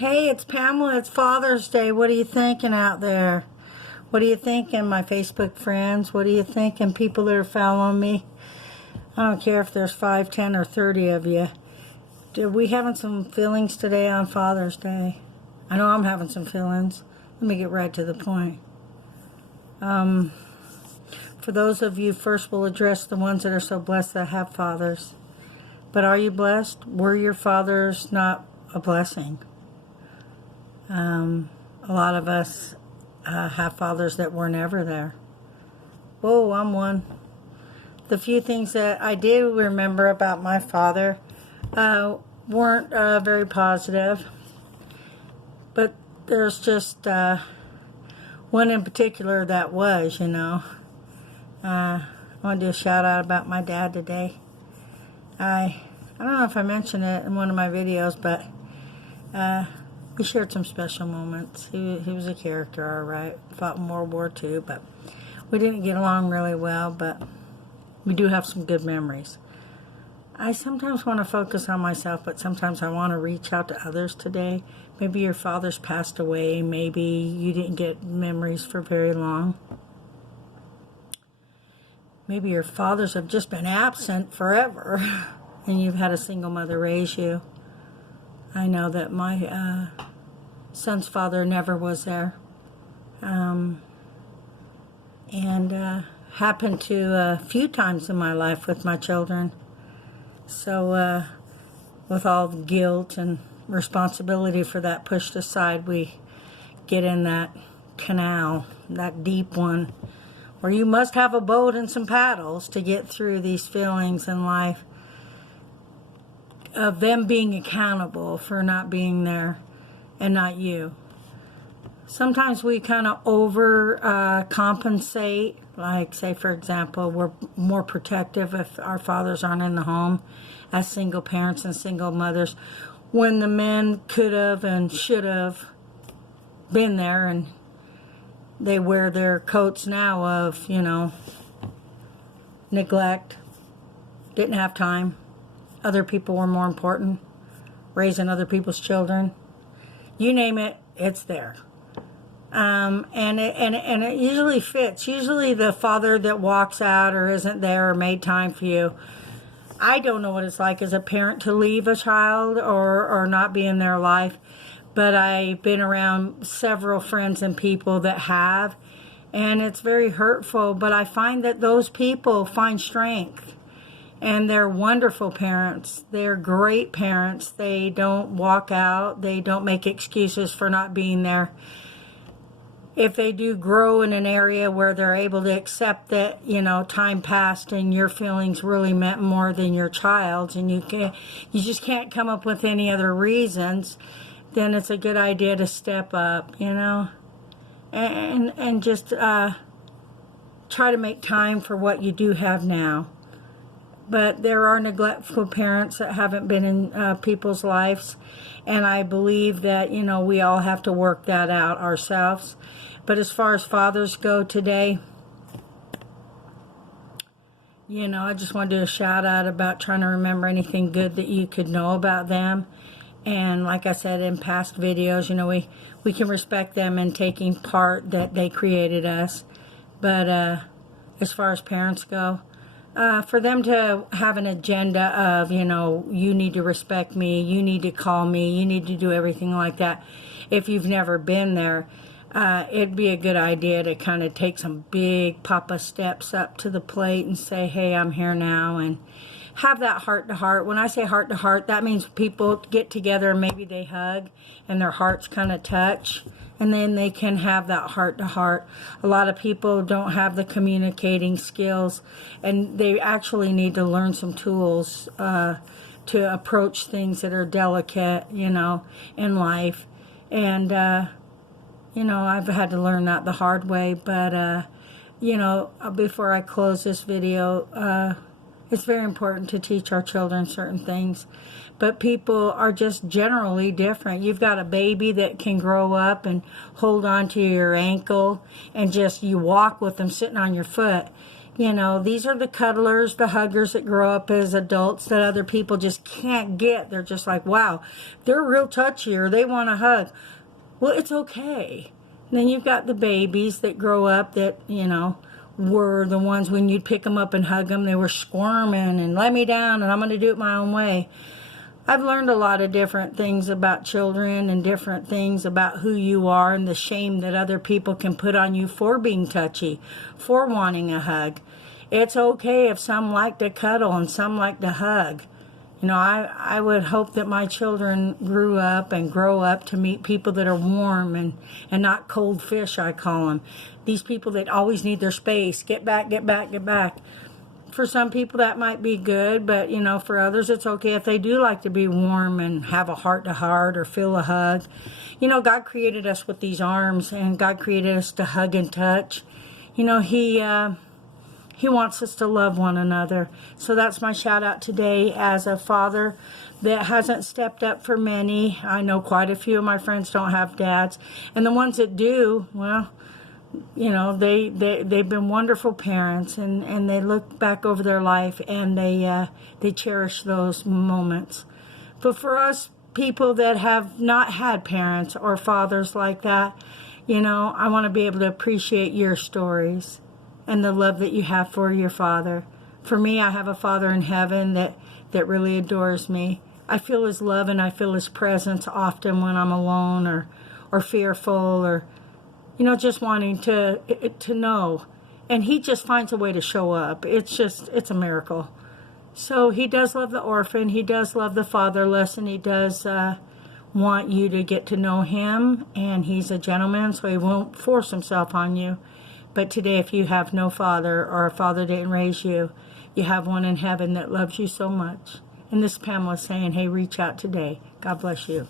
Hey, it's Pamela. It's Father's Day. What are you thinking out there? What are you thinking, my Facebook friends? What are you thinking, people that are following me? I don't care if there's 5, 10, or 30 of you. Are we having some feelings today on Father's Day? I know I'm having some feelings. Let me get right to the point. For those of you, first we'll address the ones that are so blessed that have fathers. But are you blessed? Were your fathers not a blessing? A lot of us have fathers that were never there. Whoa, I'm one. The few things that I do remember about my father weren't very positive. But there's just one in particular that was, you know. I want to do a shout out about my dad today. I don't know if I mentioned it in one of my videos, but we shared some special moments. He was a character, all right. Fought in World War II, but we didn't get along really well, but we do have some good memories. I sometimes want to focus on myself, but sometimes I want to reach out to others today. Maybe your father's passed away. Maybe you didn't get memories for very long. Maybe your fathers have just been absent forever and you've had a single mother raise you. I know that my son's father never was there. And happened to a few times in my life with my children. So with all the guilt and responsibility for that pushed aside, we get in that canal, that deep one, where you must have a boat and some paddles to get through these feelings in life of them being accountable for not being there and not you. Sometimes we kind of compensate, like say for example, we're more protective if our fathers aren't in the home as single parents and single mothers, when the men could have and should have been there, and they wear their coats now of, you know, neglect, didn't have time, other people were more important, raising other people's children, you name it, it's there. And it usually fits. Usually the father that walks out or isn't there or made time for you. I don't know what it's like as a parent to leave a child or not be in their life. But I've been around several friends and people that have, and it's very hurtful. But I find that those people find strength, and they're wonderful parents. They're great parents. They don't walk out. They don't make excuses for not being there. If they do grow in an area where they're able to accept that, you know, time passed and your feelings really meant more than your child's, and you just can't come up with any other reasons, then it's a good idea to step up, you know, and just try to make time for what you do have now. But there are neglectful parents that haven't been in people's lives, and I believe that, you know, we all have to work that out ourselves. But as far as fathers go today, you know, I just want to do a shout out about trying to remember anything good that you could know about them. And like I said in past videos, you know, we can respect them in taking part that they created us. But as far as parents go, for them to have an agenda of, you know, you need to respect me, you need to call me, you need to do everything like that. If you've never been there, it'd be a good idea to kind of take some big papa steps up to the plate and say, hey, I'm here now, and have that heart-to-heart. When I say heart-to-heart, that means people get together and maybe they hug and their hearts kind of touch, and then they can have that heart-to-heart. A lot of people don't have the communicating skills, and they actually need to learn some tools to approach things that are delicate, you know, in life. And, you know, I've had to learn that the hard way, but, you know, before I close this video, it's very important to teach our children certain things. But people are just generally different. You've got a baby that can grow up and hold on to your ankle and just you walk with them sitting on your foot. You know, these are the cuddlers, the huggers that grow up as adults that other people just can't get. They're just like, wow, they're real touchy or they want a hug. Well, it's okay. And then you've got the babies that grow up that, you know, were the ones when you'd pick them up and hug them, they were squirming and let me down and I'm going to do it my own way. I've learned a lot of different things about children and different things about who you are and the shame that other people can put on you for being touchy, for wanting a hug. It's okay if some like to cuddle and some like to hug. You know, I would hope that my children grew up and grow up to meet people that are warm and not cold fish, I call them. These people that always need their space. Get back, get back, get back. For some people that might be good, but, you know, for others it's okay if they do like to be warm and have a heart-to-heart or feel a hug. You know, God created us with these arms, and God created us to hug and touch. You know, He wants us to love one another. So that's my shout out today as a father that hasn't stepped up for many. I know quite a few of my friends don't have dads. And the ones that do, well, you know, they've been wonderful parents, and they look back over their life and they cherish those moments. But for us people that have not had parents or fathers like that, you know, I want to be able to appreciate your stories and the love that you have for your father. For me, I have a Father in heaven that really adores me. I feel his love and I feel his presence often when I'm alone or fearful or, you know, just wanting to know. And he just finds a way to show up. It's a miracle. So he does love the orphan. He does love the fatherless, and he does want you to get to know him. And he's a gentleman, so he won't force himself on you. But today, if you have no father or a father didn't raise you, you have one in heaven that loves you so much. And this is Pamela saying, hey, reach out today. God bless you.